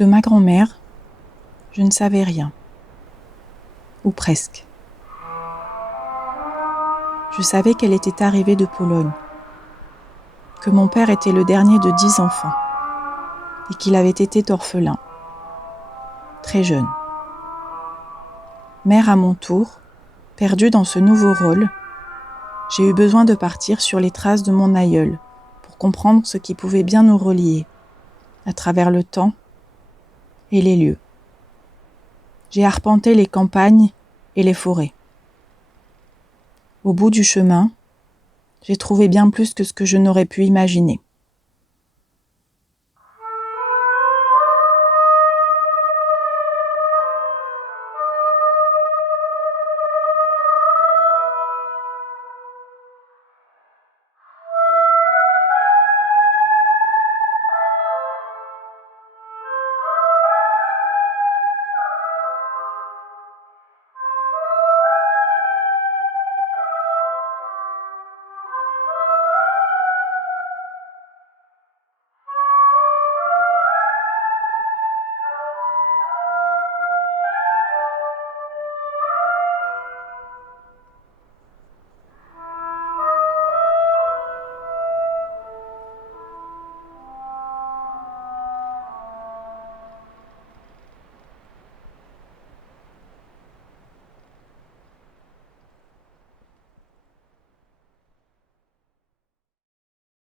De ma grand-mère, je ne savais rien, ou presque. Je savais qu'elle était arrivée de Pologne, que mon père était le dernier de 10 enfants, et qu'il avait été orphelin, très jeune. Mère à mon tour, perdue dans ce nouveau rôle, j'ai eu besoin de partir sur les traces de mon aïeul pour comprendre ce qui pouvait bien nous relier, à travers le temps et les lieux. J'ai arpenté les campagnes et les forêts. Au bout du chemin, j'ai trouvé bien plus que ce que je n'aurais pu imaginer.